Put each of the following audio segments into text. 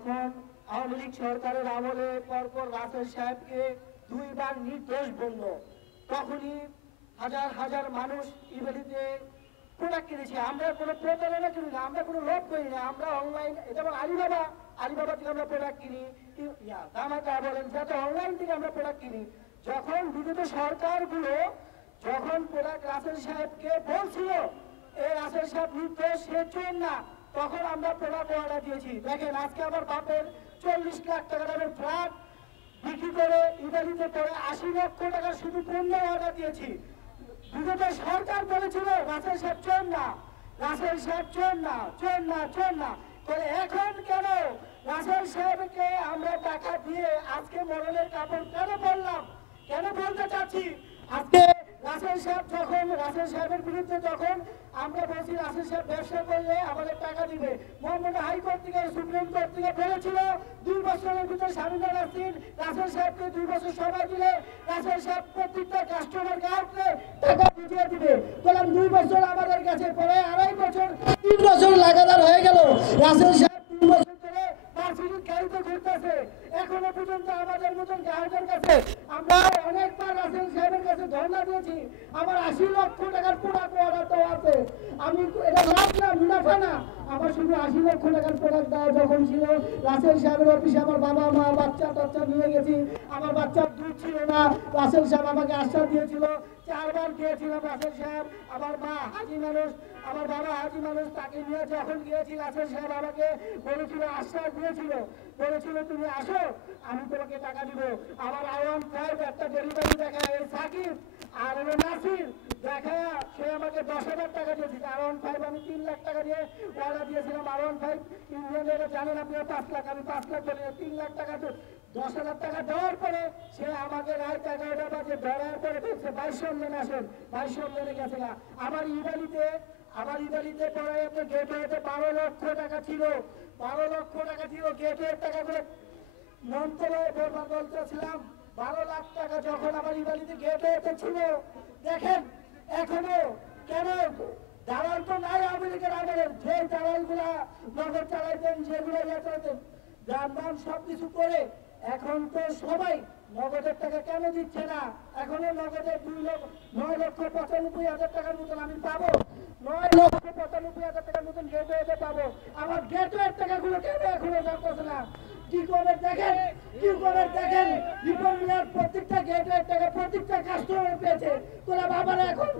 যখন আওয়ামী লীগ সরকারের আমলে পরপর রাসেল সাহেবকে দুইবার নির্দোষ বলল, তখনই হাজার হাজার মানুষ ইভেলিতে প্রোডাক্ট কিনেছি। আমরা কোনো প্রতারণা করি না, আমরা কোনো লোভ করি না। আমরা অনলাইন, যেমন আলিবাবা থেকে আমরা প্রোডাক্ট কিনি, দামাকা বলেন, যাতে অনলাইন থেকে আমরা প্রোডাক্ট কিনি। যখন বিগত সরকারগুলো যখন প্রোডাক্ট রাসেল সাহেবকে বলছিল এই রাসেল সাহেব নির্দোষ, সে চোর না, তখন আমরা প্রোডাক্ট অর্ডার দিয়েছি। দেখেন আজকে আমার বাপের 40 লাখ টাকা দামের ফ্ল্যাট বিক্রি করে ইতালিতে পরে 80 লক্ষ টাকা শুধু পণ্য অর্ডার দিয়েছি। বিগত সরকার বলেছিল রাসেল সাহেব চোর না, রাসেল সাহেব চোর না, চোর না, চোর না। তাহলে এখন কেন রাসেল সাহেবকে আমরা টাকা দিয়ে আজকে মরণের কাপড় কেন বললাম, কেন বলতে চাচ্ছি? আজকে রাসেল সাহেবের বিরুদ্ধে যখন আমরা বলছি রাসেল সাহেব ব্যবসা করলে আমাদের টাকা দিবে, মহামান্য হাইকোর্ট থেকে সুপ্রিম কোর্ট থেকে বলেছিল 2 বছরের ভিতরে স্বামীনাথ আসিন রাসেল সাহেবকে 2 বছর সময় দিলে রাসেল সাহেব প্রত্যেকটা কাস্টমার গ্রাহককে টাকা বুঝিয়ে দিবে। বললাম 2 বছর আমাদের কাছে, পরে 2.5 বছর 3 বছর লাগাতার হয়ে গেল। রাসেল সাহেব 3 বছর ধরে মার্সিডিজ গাড়িতে ঘুরতেছে। এখনো পর্যন্ত আমাদের মতন গ্রাহকের কাছে আমরা অনেকবার রাসেল সাহেবের কাছে ধর্ণা দিয়েছি। আমার 80 লক্ষ টাকার প্রোডাক্ট অর্ডার দেওয়া আছে। আমি এটা লাভ না, মুনাফা না, আমার শুধু 80 লক্ষ টাকার প্রোডাক্ট দেওয়া যখন ছিল রাসেল সাহেবের অফিসে আমার বাবা মা বাচ্চা টাচ্চা নিয়ে গেছি, আমার বাচ্চার দুধ ছিল না, রাসেল সাহেব আমাকে আশ্বাস দিয়েছিল। 4 বার গিয়েছিলাম রাসেল সাহেব, আমার মা হাজি মানুষ, আমার বাবা হাজি মানুষ, তাকে নিয়ে যখন গিয়েছি রাসেল সাহেব আমাকে বলেছিল, আশ্বাস দিয়েছিল, বলেছিল তুমি আসো আমি তোমাকে টাকা দিব। আমার আওয়াম সাহেব একটা ডেলিভারি দেখায় সাকিব আর হলো নাসির দেখায়, সে আমাকে 10,000 টাকা দিয়েছিল। আরন 5 আমি 3 লাখ টাকা দিয়ে অর্ডার দিয়েছিলাম। আরন 5 ইন্ডিয়ানরা জানেন আপনারা 5 লাখ, আমি 5 লাখ বলে 3 লাখ টাকা 10,000 টাকা দেওয়ার পরে সে আমাকে রাত 11টা বাজে ধরার পরে বলছে 22 লেনে আসেন, 22 লেনে গেছে না। আমার ইতালিতে পরে আপনার গেটওয়েতে 12 লক্ষ টাকা ছিল, 12 লক্ষ টাকা ছিল গেটওয়ের টাকা করে মন্ত্রণালয়ে বলতেছিলাম। 12 লাখ টাকা যখন আমার ইতালিতে গেটওয়েতে ছিল, দেখেন এখনো কেন দালাল তো নাই আওয়ামী লীগের আমলের, যে দালালগুলা নগর চালাইতেন, যেগুলো ইয়ে চালাইতেন, গ্রাম সবকিছু করে এখন তো সবাই নগদের টাকা কেন দিচ্ছে না? এখনো নগদের 9 লক্ষ 95 হাজার টাকার মতন আমি পাবো, 9 লক্ষ 95 হাজার টাকার মতন গেটওয়েতে পাবো। আমার গেটওয়ের টাকাগুলো কেন এখনো যাচ্ছে না? কি করে দেখেন রিপন মিয়ার প্রত্যেকটা গেটওয়ের টাকা প্রত্যেকটা কাস্টমার পেয়েছে। তোরা বাবার এখন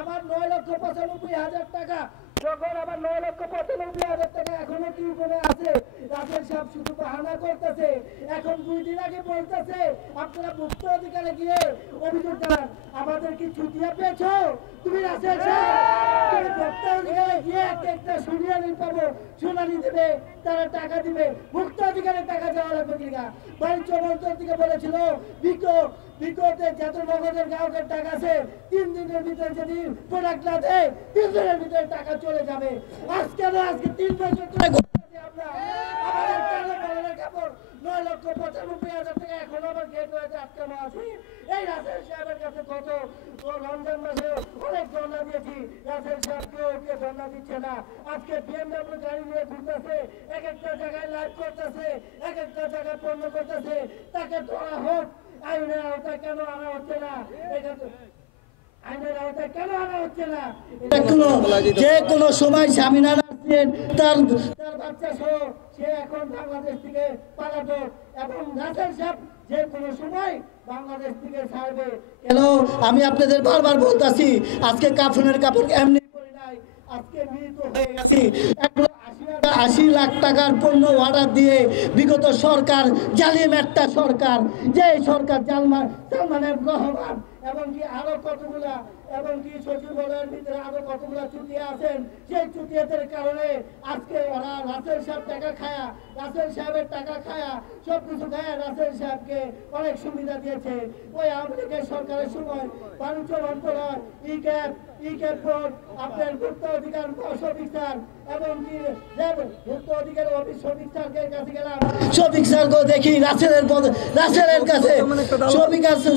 আমার 9 লক্ষ 95 হাজার টাকা, যখন আমার 9 লক্ষ 95 হাজার টাকা এখনো কি করে আছে? রাসেল সাহেব শুধু বাহানা করতেছে। এখন 2 দিন আগে বলতেছে আপনারা মুক্ত অধিকারে গিয়ে অভিযোগ জানান। আমাদের কি ছুটিয়া পেয়েছো তুমি? রাসেল সাহেব তুমি মুক্ত অধিকারে গিয়ে একটা শুনানি পাবো, শুনানি দেবে, তারা টাকা দিবে। মুক্ত অধিকারে টাকা দেওয়া লাগবে কিনা? বাণিজ্য মন্ত্রক থেকে বলেছিল বিগতে যত নগদের গ্রাহকের টাকা আছে 3 দিনের ভিতরে যদি প্রোডাক্ট না দেয় 3 দিনের ভিতরে টাকা চলে যাবে। আজকে 3 বছর ধরে ঘুরতেছি আমরা, আমাদের কেন বলার কাপড় 9 লক্ষ 95 হাজার টাকা এখনো আমার গেটওয়েতে আটকানো আছে। এই রাসেল সাহেবের কাছে কত রমজান মাসে অনেক ধর্ণা দিয়েছি, রাসেল সাহেব কেউ ধর্ণা দিচ্ছে না। আজকে BMW গাড়ি নিয়ে ঘুরতেছে, এক একটা জায়গায় লাইভ করতেছে, এক একটা জায়গায় পণ্য করতেছে, তাকে ধরা হোক। আইনের আওতায় কেন আনা হচ্ছে না? আইনের আওতায় কেন আনা হচ্ছে না? যে কোনো সময় স্বামীনাথ আসছেন তার বাচ্চা সহ সে এখন বাংলাদেশ থেকে পালাতো, এবং রাসেল সাহেব যে কোনো সময় বাংলাদেশ থেকে ছাড়বে। কেন আমি আপনাদের বারবার বলতাছি, আজকে কাফনের কাপড় এমনি করে নাই, আজকে মৃত হয়ে গেছি। 80 লাখ টাকার পণ্য অর্ডার দিয়ে বিগত সরকার, জালিম একটা সরকার, যে সরকার সালমানের রহমান এবং কি আরো কতগুলা, এবং কি সচিবালয়ের ভিতরে আরো কতগুলা চুটিয়া আছেন, সেই চুটিয়াদের কারণে আজকে ওরা রাসেল সাহেব টাকা খায়া, রাসেল সাহেবের টাকা খায়া, সবকিছু খায়া রাসেল সাহেবকে অনেক সুবিধা দিয়েছে। ওই আওয়ামী লীগের সরকারের সময় বাণিজ্য মন্ত্রণালয়, ইক্যাপ বোর্ড, আপনার ভুক্ত অধিকার অফিসার, এবং কি ভুক্ত অধিকার অফিস সবিকসারের কাছে গেলাম, সবিকসারকেও দেখি রাসেলের কাছে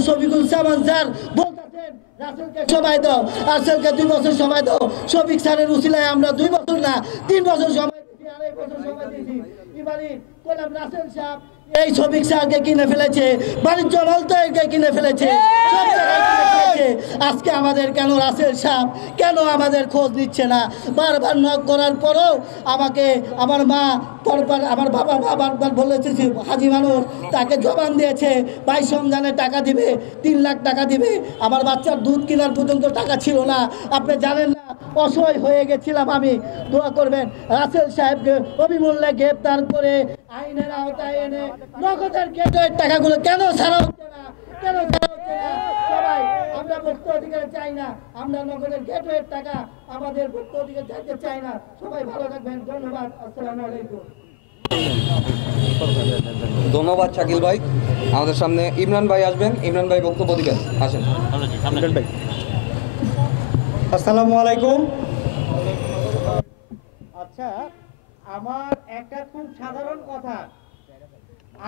শফিকুল সামান স্যার বলতেছেন রাসেলকে সময় দাও, রাসেলকে 2 বছর সময় দাও। শফিক স্যারের উসিলায় আমরা 2 বছর না 3 বছর সময় দিয়েছি, 2.5 বছর সময় দিয়েছি। ইবারির গোলাম রাসেল সাহেব এই শফিক স্যারকে কিনে ফেলেছে, বাণিজ্য মন্ত্রীকে কিনে ফেলেছে, সব জায়গায় কিনে ফেলেছে। আজকে আমাদের কেন রাসেল সাহেব কেন আমাদের খোঁজ নিচ্ছে না? বারবার নক করার পরেও আমাকে আমার মা তারপর আমার বাবা বারবার বলেছে হাজি মানুষ তাকে জবান দিয়েছে 22 রমজানে টাকা দিবে, 3 লাখ টাকা দিবে। আমার বাচ্চার দুধ কেনার পর্যন্ত টাকা ছিল না। আপনি জানেন না, অসহায় হয়ে গেছিলাম আমি। দোয়া করবেন রাসেল সাহেবকে অবিমূল্যে গ্রেপ্তার করে আইনের আওতায় এনে নগদের গেটের টাকাগুলো কেন ছাড়া হচ্ছে না, কেন ছাড়া হচ্ছে না? সবাই আমরা ভোক্ত অধিকার চাই না, আমরা নগদের গেটের টাকা আমাদের ভোক্ত অধিকার চাইতে চাই না। সবাই ভালো থাকবেন, ধন্যবাদ, আসসালামু আলাইকুম। ধন্যবাদ শাকিল ভাই। আমাদের সামনে ইমরান ভাই আসবেন, ইমরান ভাই বক্তব্য দিবেন, আসেন। ইমরান ভাই, আসসালামু আলাইকুম। আচ্ছা, আমার একটা খুব সাধারণ কথা,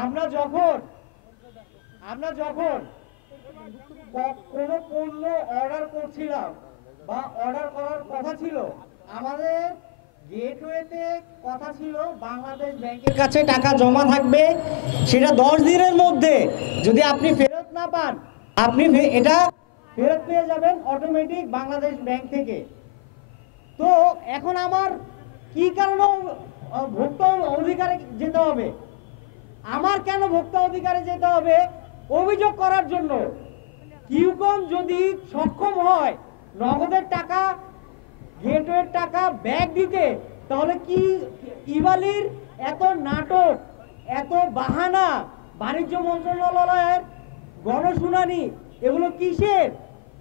আমরা যখন কোনো পণ্য অর্ডার করছিলাম বা অর্ডার করার কথা ছিল, আমাদের গেটওয়েতে কথা ছিল বাংলাদেশ ব্যাংকের কাছে টাকা জমা থাকবে, সেটা 10 দিনের মধ্যে যদি আপনি ফেরত না পান আপনি এটা ফেরত পেয়ে যাবেন অটোমেটিক বাংলাদেশ ব্যাংক থেকে। তো এখন আমার কি কারণে ভোক্তা অধিকারে যেতে হবে? আমার কেন ভোক্তা অধিকারে যেতে হবে? অভিযোগ করার জন্য। কিউকম যদি সক্ষম হয় নগদের টাকা, গেটওয়ের টাকা ব্যাগ দিতে, তাহলে কি ইবালির এত নাটক, এত বাহানা, বাণিজ্য মন্ত্রণালয়ের গণশুনানি,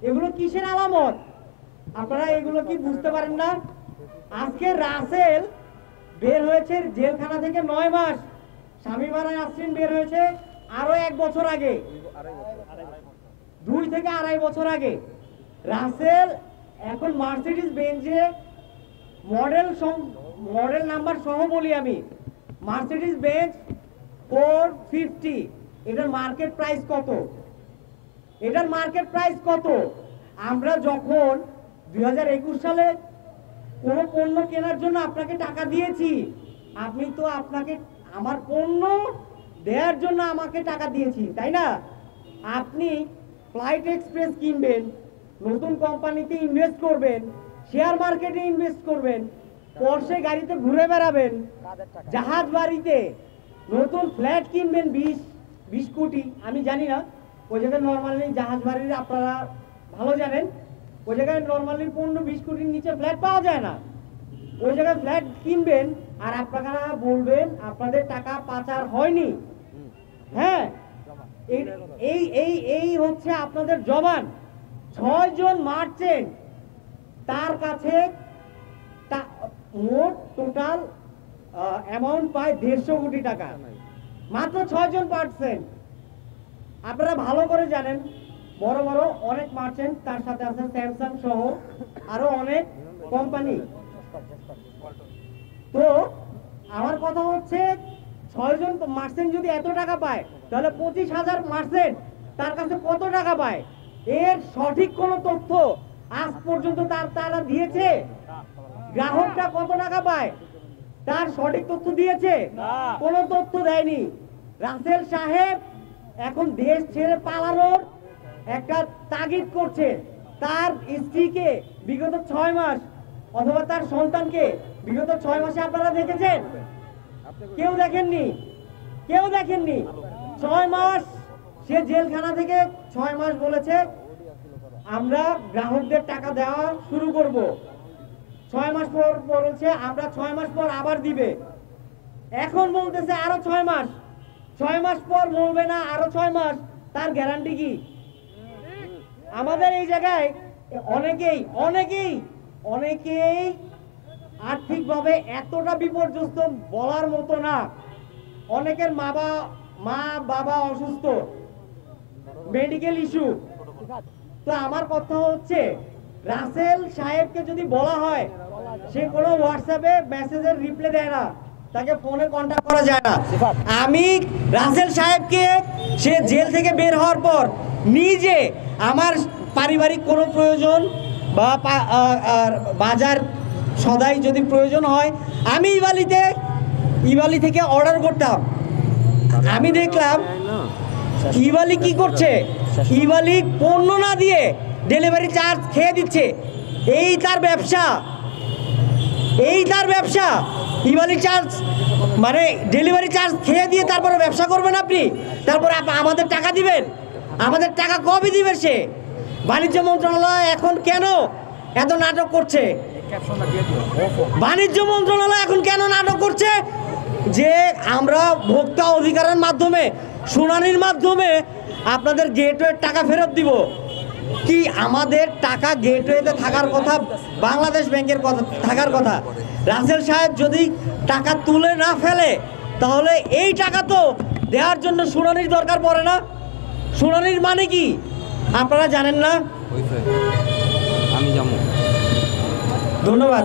এগুলো কিসের আলামত? আপনারা এগুলো কি বুঝতে পারেন না? আজকে রাসেল বের হয়েছে জেলখানা থেকে 9 মাস, স্বামী মারায় আসছেন বের হয়েছে আরো 1 বছর আগে, 2 থেকে 2.5 বছর আগে। রাসেল এখন মার্সিডিজ বেঞ্জে মডেল নাম্বার সহ বলি আমি, মার্সিডিজ বেঞ্জ 450, এটার মার্কেট প্রাইস কত? আমরা যখন 2021 সালে কোনো পণ্য কেনার জন্য আপনাকে টাকা দিয়েছি, আপনি তো আমার পণ্য দেওয়ার জন্য আমাকে টাকা দিয়েছি, তাই না? আপনি ফ্লাইট এক্সপ্রেস কিনবেন, নতুন কোম্পানিতে ইনভেস্ট করবেন, শেয়ার মার্কেটে ইনভেস্ট করবেন, পর্সে গাড়িতে ঘুরে বেড়াবেন, জাহাজ বাড়িতে নতুন ফ্ল্যাট কিনবেন 20 কোটি। আমি জানি না ওই জায়গায় নর্মালি জাহাজ বাড়ির, আপনারা ভালো জানেন ওই জায়গায় নর্মালি 15-20 কোটির নিচে ফ্ল্যাট পাওয়া যায় না। ওই জায়গায় ফ্ল্যাট কিনবেন আর আপনারা বলবেন আপনাদের টাকা পাচার হয়নি। হ্যাঁ, এই হচ্ছে আপনাদের জবান। 6 জন মার্চেন্ট, তার কাছে মোট টোটাল অ্যামাউন্ট পায় 150 কোটি টাকা, মাত্র 6 জন পার্সেন্ট। আপনারা ভালো করে জানেন বড় বড় অনেক মার্চেন্ট, তার সাথে আছে স্যামসাং সহ আরো অনেক কোম্পানি। তো আমার কথা হচ্ছে 6 জন মার্চেন্ট যদি এত টাকা পায়, তাহলে 25,000 মার্চেন্ট তার কাছে কত টাকা পায়? এর সঠিক কোন তথ্য আজ পর্যন্ত তারা দিয়েছে? গ্রাহকটা কত টাকা পায় তার সঠিক তথ্য দিয়েছে? কোনো তথ্য দেয়নি। রাসেল সাহেব এখন দেশ ছেড়ে পালানোর একটা তাগিদ করছে। তার স্ত্রীকে বিগত 6 মাস অথবা তার সন্তানকে বিগত 6 মাসে আপনারা দেখেছেন? কেউ দেখেননি। 6 মাস সে জেলখানা থেকে 6 মাস বলেছে আমরা গ্রাহকদের টাকা দেওয়া শুরু করব। 6 মাস পর বলেছে আমরা 6 মাস পর আবার দিবে। এখন বলতেছে আরো 6 মাস। 6 মাস পর বলবে না আরো 6 মাস, তার গ্যারান্টি কি? আমাদের এই জায়গায় অনেকেই আর্থিকভাবে এতটা বিপর্যস্ত বলার মতো না। অনেকের মা বাবা অসুস্থ, মেডিকেল ইস্যু। তো আমার কথা হচ্ছে রাসেল সাহেবকে যদি বলা হয়, সে কোনো হোয়াটসঅ্যাপে মেসেজের রিপ্লাই দেয় না, তাকে ফোনে কন্ট্যাক্ট করা যায় না। আমি রাসেল সাহেবকে সে জেল থেকে বের হওয়ার পর নিজে আমার পারিবারিক কোনো প্রয়োজন বা বাজার সদাই যদি প্রয়োজন হয়, আমি ইবালি থেকে অর্ডার করতাম, আমি দেখলাম ইবালি কি করছে, ইবালি পণ্য না দিয়ে ডেলিভারি চার্জ খেয়ে দিচ্ছে। এই তার ব্যবসা, এই তার ব্যবসা। ইবালি চার্জ মানে ডেলিভারি চার্জ খেয়ে দিয়ে তারপরে ব্যবসা করবেন আপনি, তারপরে আমাদের টাকা দিবেন। আমাদের টাকা কবে দিবে সে? বাণিজ্য মন্ত্রণালয় এখন কেন এত নাটক করছে? বাণিজ্য মন্ত্রণালয় এখন কেন নাটক করছে যে আমরা ভোক্তা অধিকারের মাধ্যমে, শুনানির মাধ্যমে আপনাদের গেটওয়ের টাকা ফেরত দিব? কি আমাদের টাকা গেটওয়েতে থাকার কথা, বাংলাদেশ ব্যাংকের কথা থাকার কথা। রাসেল সাহেব যদি টাকা তুলে না ফেলে তাহলে এই টাকা তো দেওয়ার জন্য শুনানির দরকার পড়ে না। শুনানির মানে কি আপনারা জানেন না? আমি যাবো। ধন্যবাদ।